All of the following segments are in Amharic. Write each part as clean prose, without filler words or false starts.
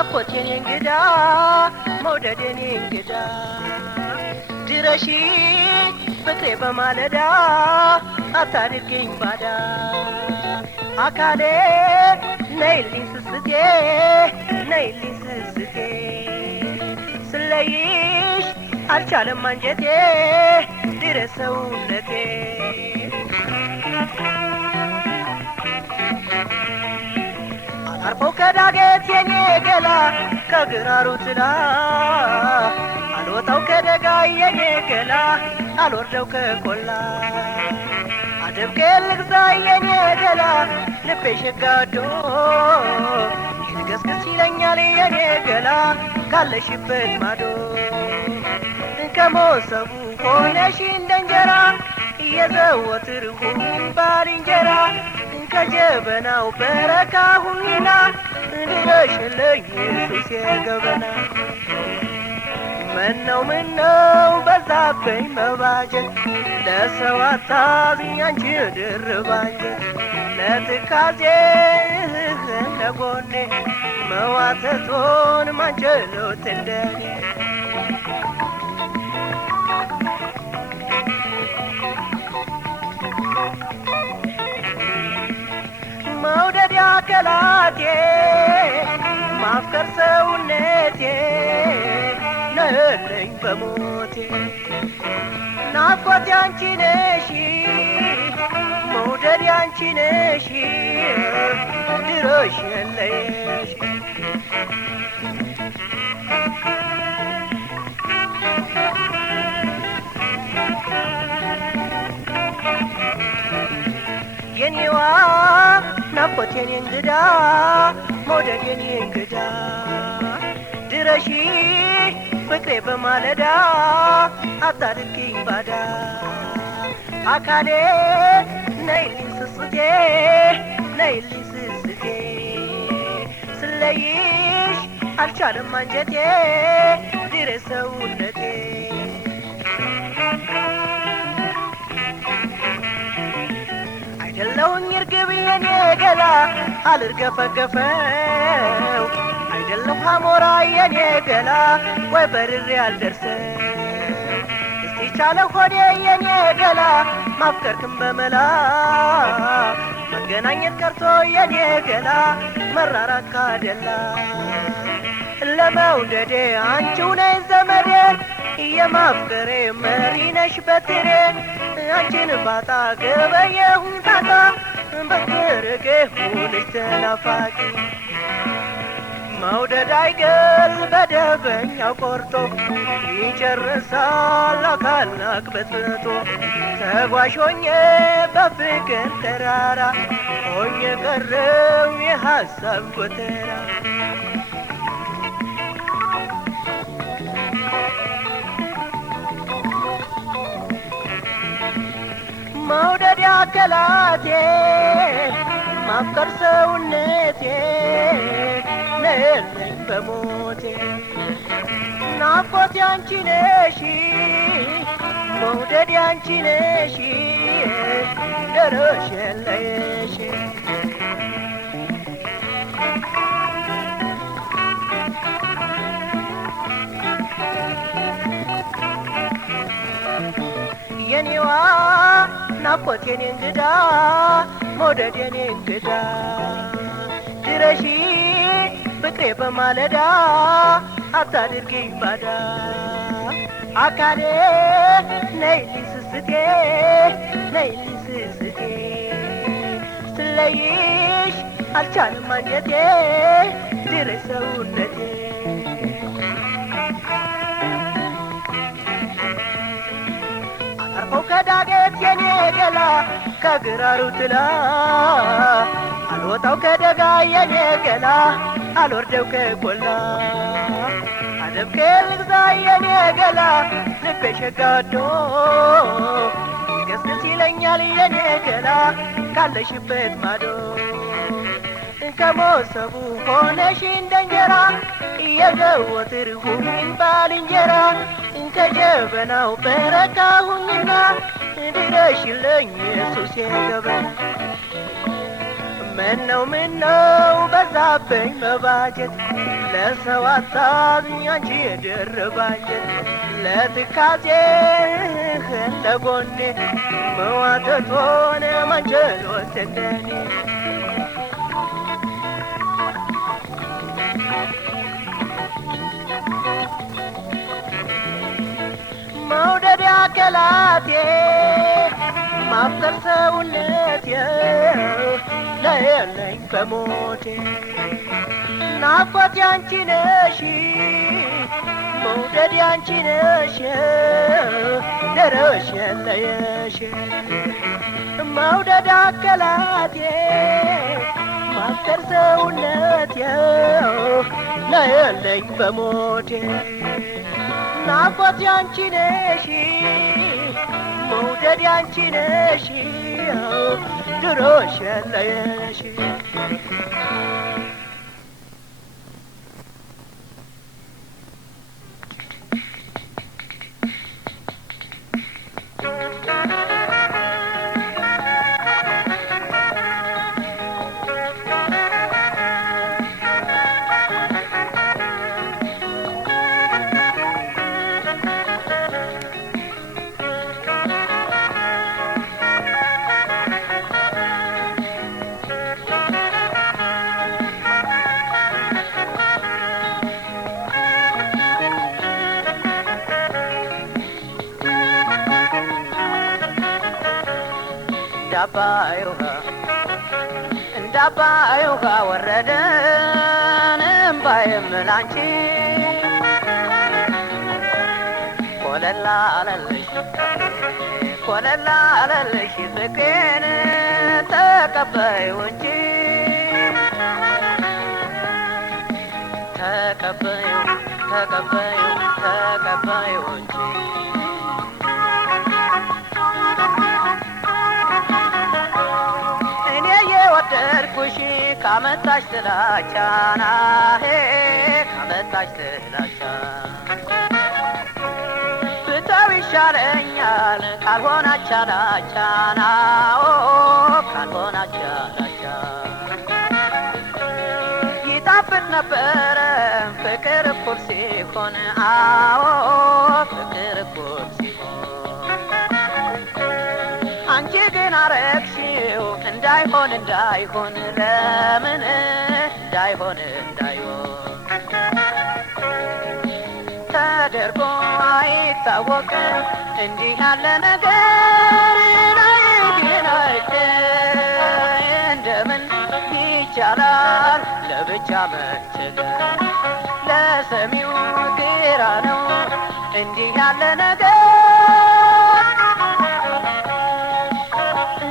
ናፍቆቴን እንግዳ መውደዴን እንግዳ ድረሺ ፍቅሬ በማለዳ አታድርገኝ ባዳ አካሌ ነይልኝ ስስቴ ነይልኝ ስስቴ ስለይሽ አልቻለም አንጀቴ ድረስ ሰውነቴ አርፎ ከዳገት የኔ ገላ ከግራሩ ትላ አልወጣው ከደጋ የኔ ገላ አልወርደው ከቆላ አደብቄ ልግዛ የኔ ገላ ልቤ ሸጋዶ ይገስግስ ይለኛል የኔ ገላ ካለሽበት ማዶ ከሞሰቡ ሆነሽ እንደ እንጀራ የዘወትር ሁን ባልንጀራ ከጀበናው በረካ ሁኝና ድረሽልኝ ኢየሱስ የገበና ምነው በዛብኝ መባጀት ለሰው አታዝኝ አንቺ ድርባንጀት ለትካዜ ለጎኔ መዋተቶን ማንችሎት እንደኔ መውደድ ያከላቴ ማፍቀር ሰውነቴ ነህልኝ በሞቴ ናፍቆት ያንቺ ነሽ መውደድ ያንቺ ነሽ ድረሽ የለሽ የኔዋ ናፍቆቴን እንግዳ መውደዴን እንግዳ ድረሺ ፍቅሬ በማለዳ አታድርጊኝ ባዳ አካሌ ነይልኝ ስስቴ ነይልኝ ስስቴ ስለይሽ አልቻለም አንጀቴ ድረስ ሰውነቴ አይደለሁኝ እርግብ የኔ ገላ አልርገፈገፈው አይደለሁ አሞራ የኔ ገላ ወይ በርሬ አልደርሰው እስቲ ቻለው ሆዴ የኔ ገላ ማፍቀርክም በመላ መገናኘት ቀርቶ የኔ ገላ መራራቅ ካደላ ለመውደዴ አንቺው ነይ ዘመዴ የማፍቀሬ መሪ ነሽ በትሬ አንቺን ባጣ ገበየሁኝ ታጣ በትርቄ ሁልሽ ተናፋቂ መውደድ አይገል በደበኛው ቆርጦ ይጨርሳል አካልን አቅበጥብጦ ተጓዥ ሆኜ በፍቅር ተራራ ሆኜ ቀረው የሐሳብ ጎተራ መውደድ ያከላቴ ማፍቀር ሰውነቴ ነይልኝ በሞቴ ናፍቆት ያንቺ ነሽ መውደድ ያንቺ ነሽ ድረሽ የለሽ የኔዋ ናፍቆቴን እንግዳ መውደዴን እንግዳ ድረሺ ፍቅሬ በማለዳ አታድርጊኝ ባዳ አካሌ ነይልኝ ስስቴ ነይልኝ ስስቴ ስለይሽ አልቻለም አንጀቴ ድረስ ሰውነቴ አርፈው ከዳገት የኔ ገላ ከግራሩ ትላ አልወጣው ከደጋ የኔ ገላ አልወርደው ከቆላ አደብቄ ልግዛ የኔ ገላ ልቤ ሸጋዶ ይገስግስ ይለኛል የኔ ገላ ካለሽበት ማዶ ከሞሰቡ ሆነሽ እንደ እንጀራ የዘወትር ሁን ባልንጀራ ከጀበናው በረካ ሁኝና ድረሽልኝ ኢየሱስ የገበና ምነው በዛብኝ መባጀት ለሰው አሳብኝ አንቺ የደረባጀት ለትካዜህ ለጎኔ መዋተት ሆነ ማንቸሎት እንደኔ መውደድ ያከላቴ ማፍቀር ሰውነቴ ለየለኝ በሞቴ ናፍቆት ያንቺ ነሽ መውደድ ያንቺ ነሽ ደረሽ የለየሽ መውደድ አከላቴ ማፍቀር ሰውነቴ ለየለኝ በሞቴ ናፍቆት ያንቺ ነሽ መውደድ ያንቺ ነሽ ድሮሽ የለየሽ እንዳባይ ውሃ ወረደ እምባዬም ላንቺ ኮለላ አለልሽ ፍቅሬን ተቀበይው እንጂ ተቀበይው እንጂ ወደድኩሽ ካመጣሽ ጥላቻና ካመጣሽ ጥላቻ ብተው ይሻለኛል ካልሆናች አላቻና ካልሆናች አላቻ ይጣፍጥ ነበረ ፍቅር እኩል ሲሆን ፍቅር እኩል ሲሆን አንቺ ግን አረግሽው እንዳይሆን ለምን እንዳይሆን ተደርጎ አይታወቅም እንዲህ ያለ ነገር እንደምን ይቻላል ለብቻ መቸገር ለሰሚው ግራ ነው እንዲህ ያለ ነገር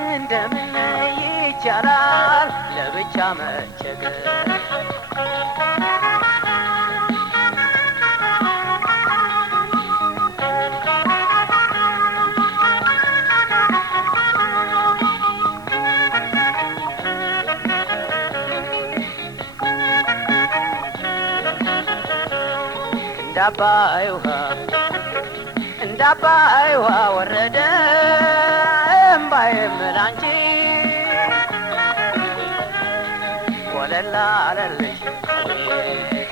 እንደምን ይቻላል ለብቻ መቸገር እንዳባይ ውሃ ወረደ እምባዬም ላንቺ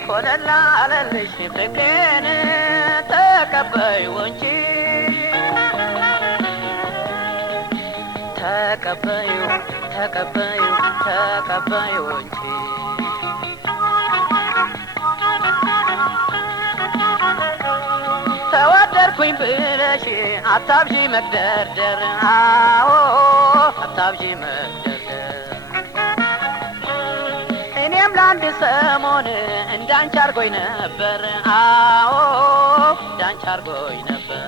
ኮለላ አለልሽ ፍቅሬን ተቀበይው እንጂ ተቀበይው እንጂ ተወደድኩኝ ብለሽ አታብዢ መግደርደር አታብዢ መግደርደር እኔም ለአንድ ሰሞን እንዳንቺ አርጎኝ ነበር እንዳንቺ አርጎኝ ነበር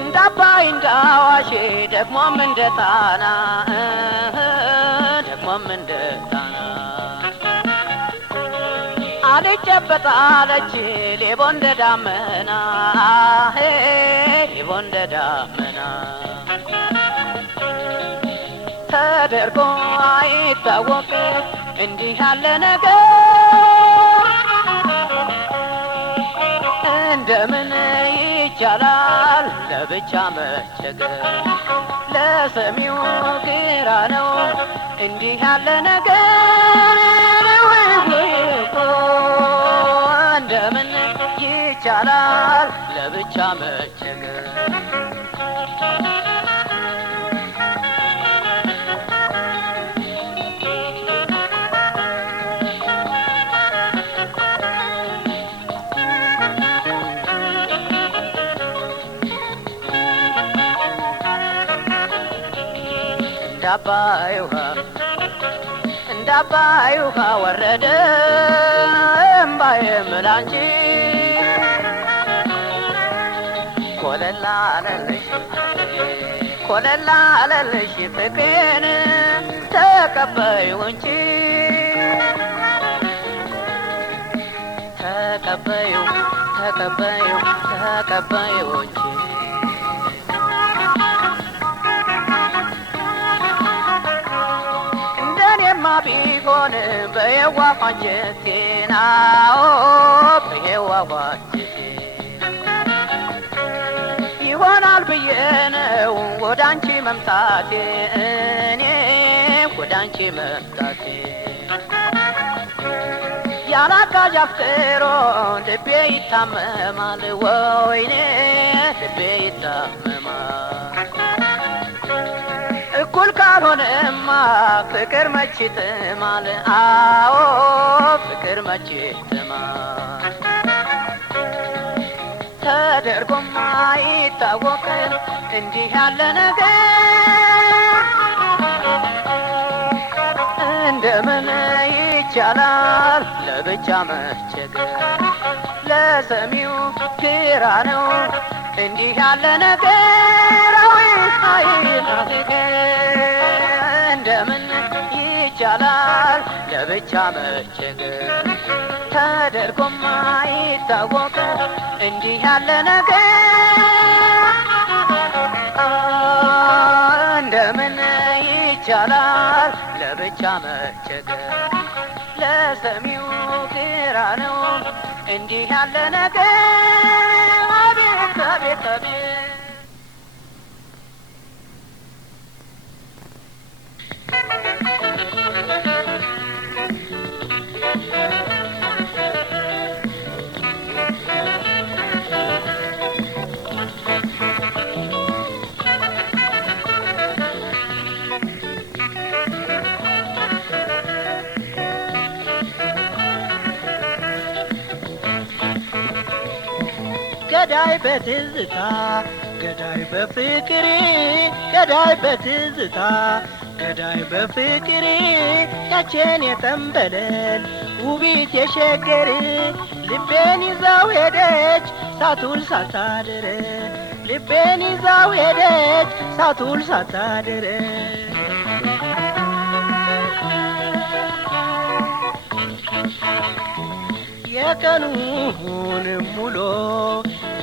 እንዳባይ እንዳዋሽ ደግሞም እንደ ጣና አልጨበጣለች ሌቦ እንደ ዳመና ተደርጎ አይታወቅ እንዲህ ያለ ነገር እንደምን ይቻላል ለብቻ መቸገር ለሰሚው ግራ ነው እንዲህ ያለ ነገር እኮ እንደምን ይቻላል ለብቻ መቸገር እንዳባይ ውሃ ወረደ እምባዬ ምላንቺ ኮለላ አለልሽ ፍቅሬን ተቀበይው እንጂ ተቀበይው እንጂ ቢሆን በየዋህ አንጀቴን በየዋህ አንጀቴ ይሆናል ብዬ ነው ወዳንቺ መምጣቴ እኔ ወዳንቺ መምጣቴ ያላጋዥ አፍቅሮ ልቤ ይታመማል ወይኔ ልቤ ይታመማል እኩል ካልሆነማ ፍቅር መች ይጥማል አዎ ፍቅር መች ይጥማል ተደርጎማ አይታወቅም እንዲህ ያለ ነገር እንደምን ይቻላል ለብቻ መቸገር ለሰሚው ግራ ነው እንዲህ ያለ ነገር እንደምን ይቻላል ለብቻ መቸገር ተደርጎም አይታወቅም እንዲህ ያለ ነገር እንደምን ይቻላል ለብቻ መቸገር ለሰሚው ግራ ነው እንዲህ ያለ ነገር አቤት አቤት አቤት ገዳይ በትዝታ ገዳይ በፍቅሬ ገዳይ በትዝታ ገዳይ በፍቅሬ ያችን የተንበለል ውቢት የሸገር ልቤን ይዛው ሄደች ሳትውል ሳታድር ልቤን ይዛው ሄደች ሳትውል ሳታድር የቀኑን ሙሉ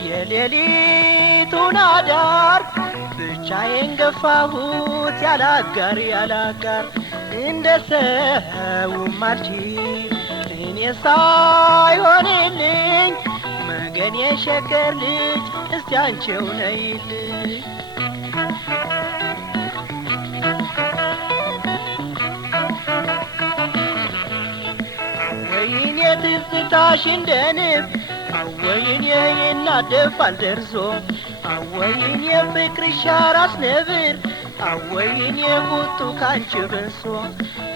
የሌሊቱን አዳር ብቻዬን ገፋሁት ያላጋር እንደ ሰውም አልችል እኔ ሳይሆንልኝ መገን የሸገር ልጅ እስቲ አንቺው ነይልኝ ወይኔ ትዝታሽ እንደ ንብ አወይኔ ይናደፋል ደርሶ አወይኔ ፍቅርሽ አራስ ነብር አወይኔ ቁጡ ካንቺ ብሶ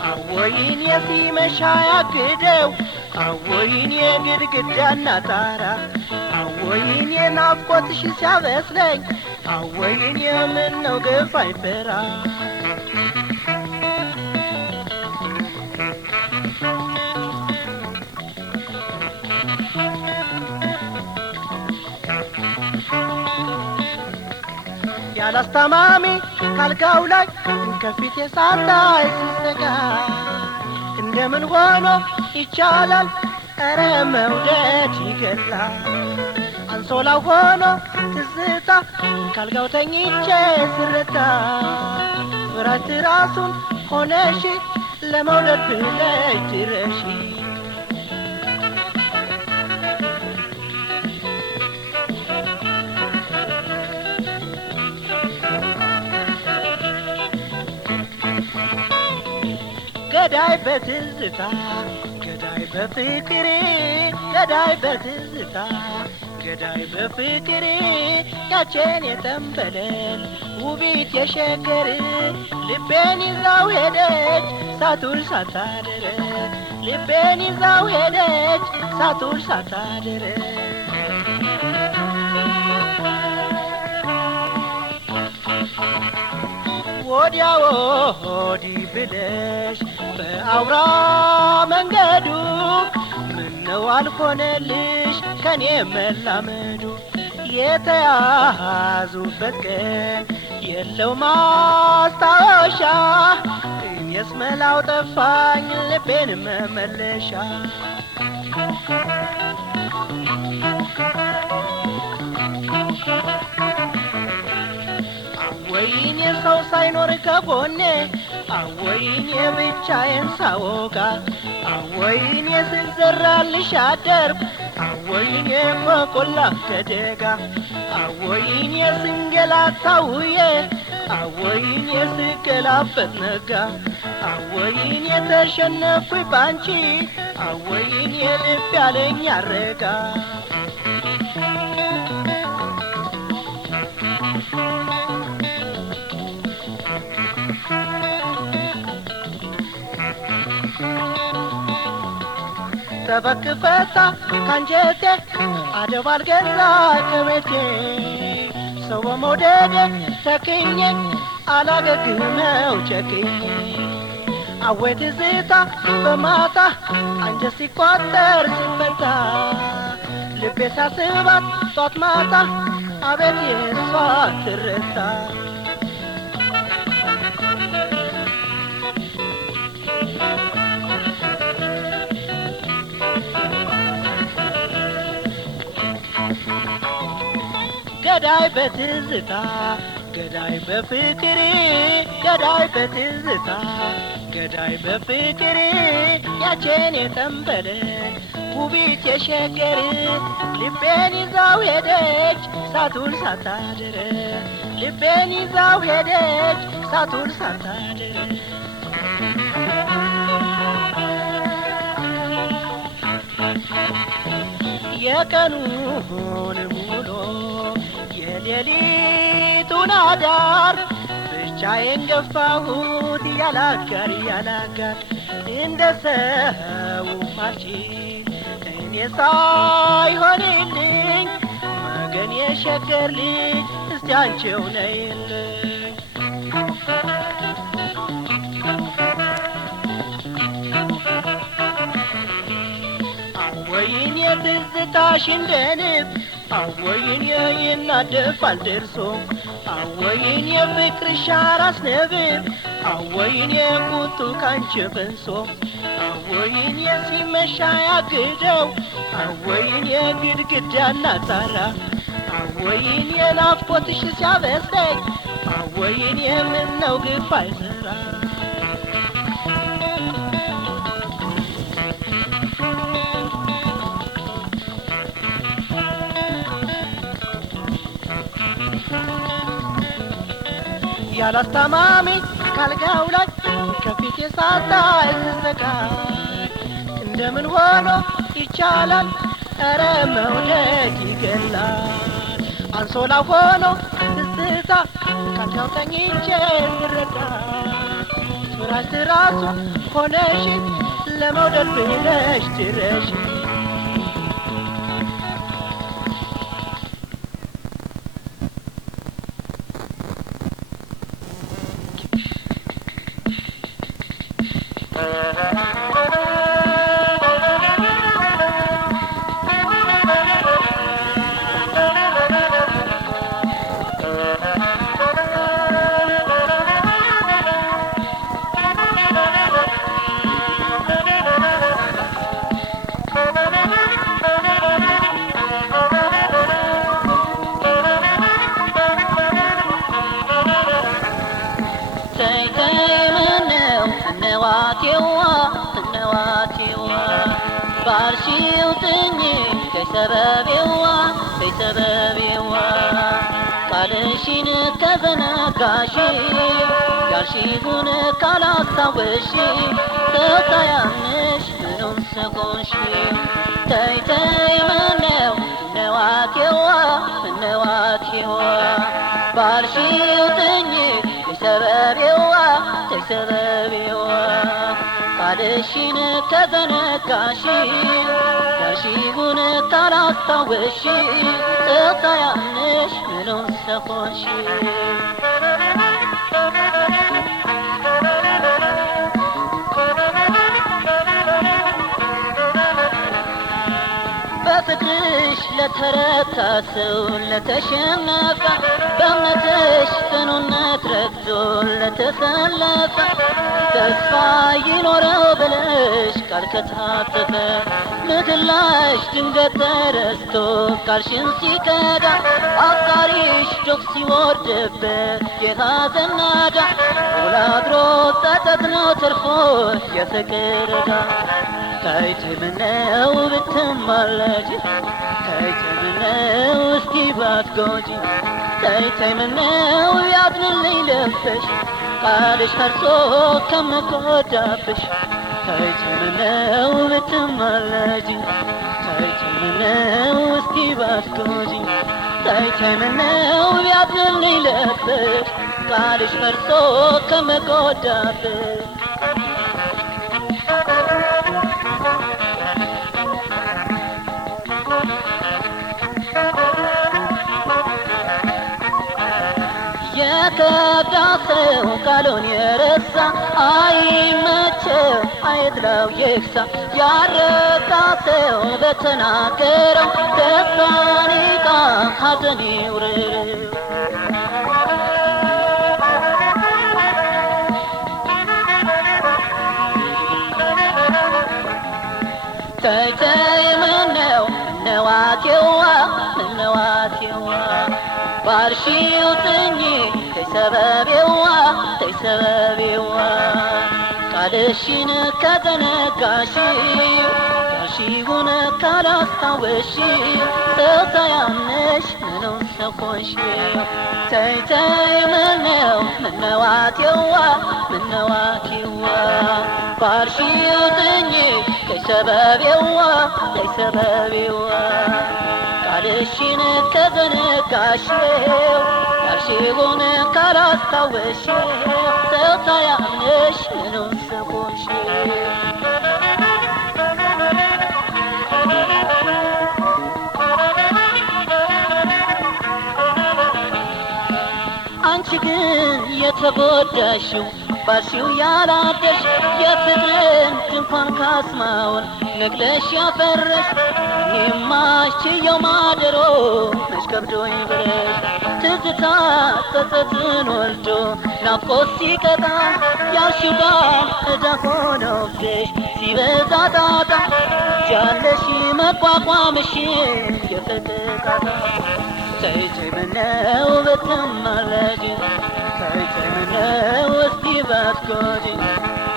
አወይኔ ሲመሻ ያግደው አወይኔ ግድግዳና ጣራ አወይኔ ናፍቆትሽ ሲያበስለኝ አወይኔ ምነው ገፋኝ ፍራ ያላስታማሚ ካልጋው ላይ ከፊት የሳታይ ሲሰጋ እንደምን ሆኖ ይቻላል ኧረ መውደድ ይገላል አንሶላው ሆኖ ትዝታ ካልጋው ተኝቼ ስረታ ፍራት ራሱን ሆነሽ ለመውደድ ብለሽ ድረሺ ገዳይ በትዝታ ገዳይ በፍቅር ገዳይ በትዝታ ገዳይ በፍቅር ያችን የተንበለል ውቢት የሸገር ልቤን ይዛው ሄደች ሳትውል ሳታድር ልቤን ይዛው ሄደች ሳትውል ሳታድር ወዲያ ወዲህ ብለሽ በአውራ መንገዱ ምነው አልሆነልሽ ከኔ መላመዱ የተያዙበት ቀን የለው ማስታወሻ እኔስ መላው ጠፋኝ ልቤን መመለሻ ወይኔ ሰው ሳይኖር ከጎኔ ወይኔ ብቻዬን ሳወጋ ወይኔ ስዘራልሽ አደርኩ ወይኔ በቆላ ከደጋ ወይኔ ስንገላታ ውዬ ወይኔ ስገላበት ነጋ ወይኔ ተሸነፍኩኝ ባንቺ ወይኔ ልብ ያለኝ አረጋ ተበክፈታ ካንጀቴ አደብ አልገዛ ከቤቴ ሰው በመውደዴ ተክኜ አላገግመው ጨክኜ አወይ ትዝታ በማታ አንጀት ሲቋጠር ሲፈታ ልቤ ሳስባት ጧት ማታ አቤት የሷ ትርታ ገዳይ በትዝታ ገዳይ በፍቅር ገዳይ በትዝታ ገዳይ በፍቅር ያችን የተንበለል ውቢት የሸገር ልቤን ይዛው ሄደች ሳትውል ሳታድር ልቤን ይዛው ሄደች ሳትውል ሳታድር የቀኑን ሙሉ የሌሊቱን አዳር ብቻዬን ገፋሁት ያላጋር ያላጋር እንደ ሰው ማልችል እኔ ሳይሆንልኝ መገን የሸገር ልጅ እስቲ አንቺው ነይልኝ ወይኔ ትዝታሽ እንደንብ ወይኔ ይናደፋል ደርሶ ወይኔ ፍቅርሽ አራስ ነብር ወይኔ ቁጡ ካንቺ በንሶ ወይኔ ሲመሻ ያግደው ወይኔ ግድግዳና ጣራ ወይኔ ናፍቆትሽ ሲያበሰኝ ወይኔ ምነው ግፍ አይሰራ ያላስተማሚ ካልጋው ላይ ከፊቴ ሳታይ ስሰቃይ እንደምን ሆኖ ይቻላል ኧረ መውደድ ይገላል አንሶላ ሆኖ ትዝታ ካልጋው ተኝቼ ስረዳ ፍራሽ ትራሱ ሆነሽ ለመውደድ ብለሽ ድረሽ ባርሺው ጥኝ ከሰበቤዋ ቃልሽን ከዘነጋሽ ያልሽውን ካላስታወሽ ተታያንሽ ምኑን ሰጎንሽ ተይ ተይ ምነው ነዋቴዋ ምነዋቴዋ ባልሽው ጥኝ ተሰበቤዋ ተሰበቤዋ ቃልሽን ተዘነጋሽ ያልሽውን ካላስታወሽ ተታያንሽ ምኑን ሰጎንሽ በፍቅርሽ ለተረታ ሰው ለተሸነፈ በእምነትሽ ጽኑነት ረግቶ ለተሰለፈ ተስፋ ይኖረው ብለሽ ቃል ከታጠፈ ምድላሽ ድንገት ተረስቶ ቃልሽን ሲከዳ አፍቃሪሽ ዶፍ ሲወርድበት የሐዘን ናዳ ውሎ አድሮ ጸጸት ነው ትርፎ የፍቅር ዕዳ ተይ ተይ ምነው ብትማለጂ ተይ ተይ ምነው እስኪ ባትጎጂ ተይ ተይ ምነው ያዝንልኝ ልብሽ ቃልሽ ፈርሶ ከምጎዳብሽ ተይ ተይ ምነው ብትማለጂ ተይ ተይ ምነው እስኪ ባትጎጂ ተይ ተይ ምነው ያዝንልኝ ልብሽ ቃልሽ ፈርሶ ከምጎዳብሽ የከዳ ሰው ቃሉን የረሳ አይመቸው አይጥላው ይክሳ ያረጋ ሰው በተናገረው ደስታን ይቃ ሐዘን ይውረር ተይ ተይ ምነው ምነዋቴዋ ምነዋቴዋ ባልሽው ጥኝ ተሰበቤዋ ተሰበቤዋ ቃልሽን ከዘነጋሽ ያልሽውን ካላስታወሽ ተታያንሽ ምኑን ሰጎንሽ ተይ ተይ ምነው ምነዋቴዋ ምነዋቴዋ ባልሽው ጥኝ ተሰበቤዋ ተሰበቤዋ ቃልሽን ከዘነጋሽ ያልሽውን ካላስታወሽ ተታያንሽ ምኑን ሰጎንሽ አንቺ ግን የተጎዳሽው ባልሽው ያላደሽ የፍቅርን ድንኳን ካስማውን ነቅለሽ ያፈረሽ እኔማ ችየው ማደሮ መች ከብዶኝ ብለሽ ትዝታ ጸጸትን ወልዶ ናፍቆት ሲቀጣ ያልሽው ቃል ዕዳ ሆኖብሽ ሲበዛ ጣጣ ያለሽ መቋቋምሽን የፍቅር ጣጣ ተይ ተይ ምነው ብትማለጂ ተይ ተይ ምነው እስኪ ባትጎጂ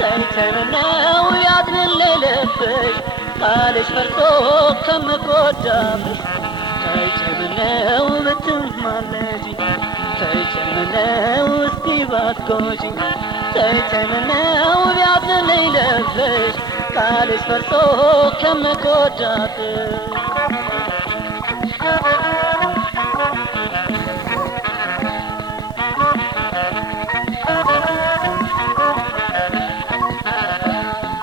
ተይ ተይ ምነው ያዝንልኝ ልብሽ ቃልሽ ፈርሶ ከምጎዳብሽ ተይ ተይ ምነው ብትማለጂ ተይ ተይ ምነው እስኪ ባትጎጂ ተይ ተይ ምነው ያዝንልኝ ልብሽ ቃልሽ ፈርሶ ከምጎዳብሽ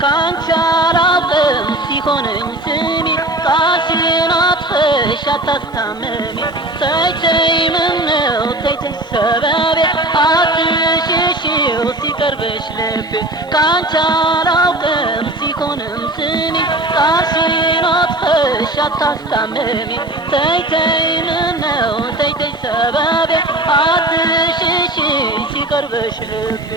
ካንቺ አላውቅም ሲሆነኝ ስሚ ቃልሽን አጥፈሽ አታስታምሚ ተይ ተይ ምነው ተይ ተይ ሰበቤ አትሽሺው ሲቀርብሽ ልቤ ካንቺ አላውቅም ሲሆንም ስሚ ቃልሽን አጥፈሽ አታስታምሚ ተይ ተይ ምነው ተይ ተይ ሰበቤ አትሽሺ ሲቀርብሽ ልቤ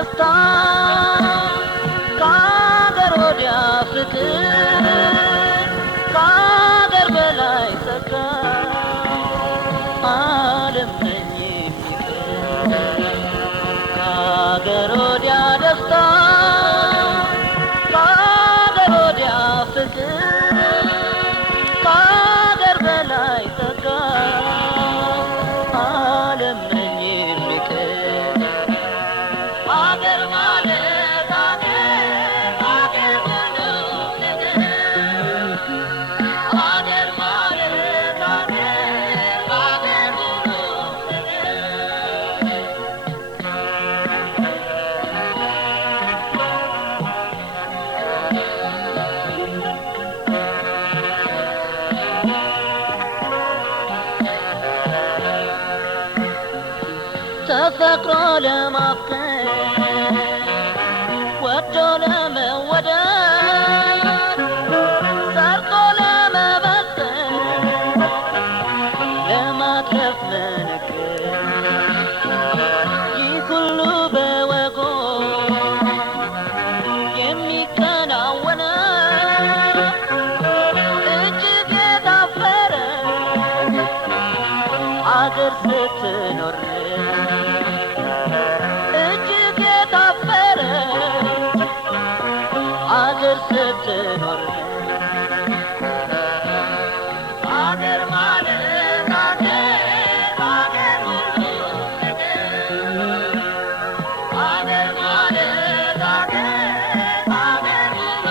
ደስታ ከአገር ወዲያ ፍቅር ከአገር በላይ ጸጋ ዓለም ነኝ የሚቀር ከአገር ወዲያ ደስታ ከአገር ወዲያ ፍቅር ከአገር በላይ ጸጋ ዓለም ነኝ የሚቀር አገር ማለት አገር ሁሉ ነገር አገር ማለት አገር ሁሉ ተፈቅሮ ለማፍቀር ወዶ ለመወደድ ሰርቶ ለመበልጠግ ለማትረፍ መነገር ይህ ሁሉ በወጉ የሚከናወነው እጅግ የታፈረ አገር ስትኖር እጅግ የታፈረ አገር ስትኖር አገር ማለት አገር ሁሉ ነገር አገር ማለት አገር ሁሉ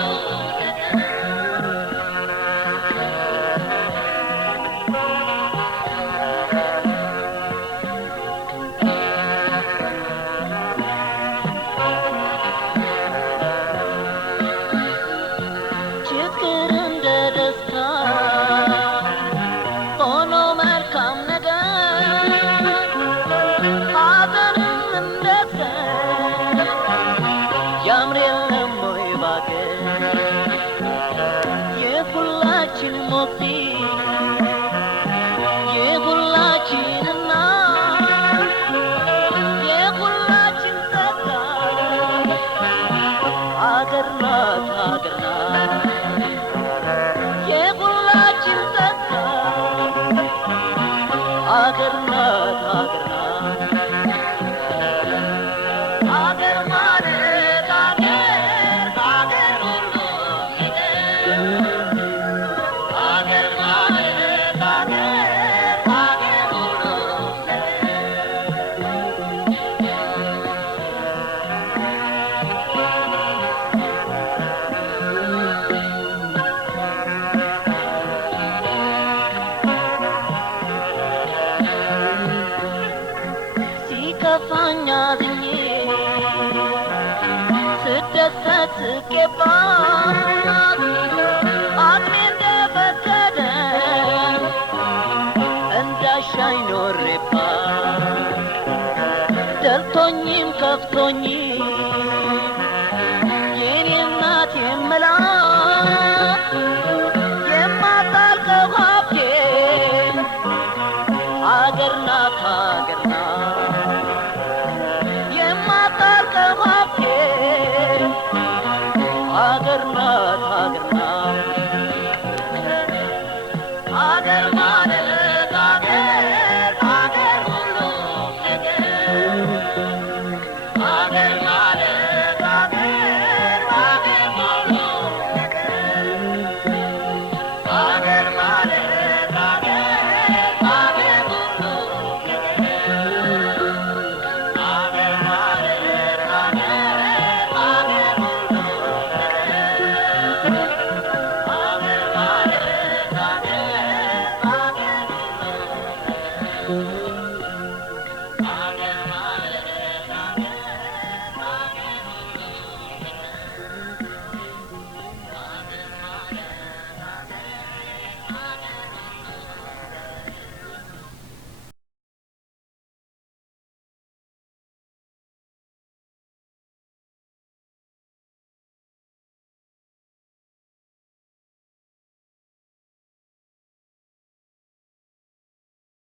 ችግር እንደ ደስታ ሆኖ መልካም ነገር ሐዘንም እንደ ሰር ያምር የለም ወይ ባገር የሁላችን ሞግዚት የሁላችን እናት የሁላችን ጸጋ አገር ናት አገር ናት የሁላችን ጸጋ አገር ናት አገር ናት አገር ማለት አገር ሁሉ ነገር አገር ማለት አገር ሁሉ ሲከፋኝ አዝኜ ስደሰት ስቄባት አቅሜ እንደፈቀደ እንዳሻኝ ኖሬባት ደልቶኝም ከፍቶኝም የኔ እናት የምላት የማታልቀው ሀብቴ አገር ናት አገር ናት የማታልቀው ሀብቴ አገር ናት አገር ናት አገር ማለት አገር ሁሉ ነገር አገር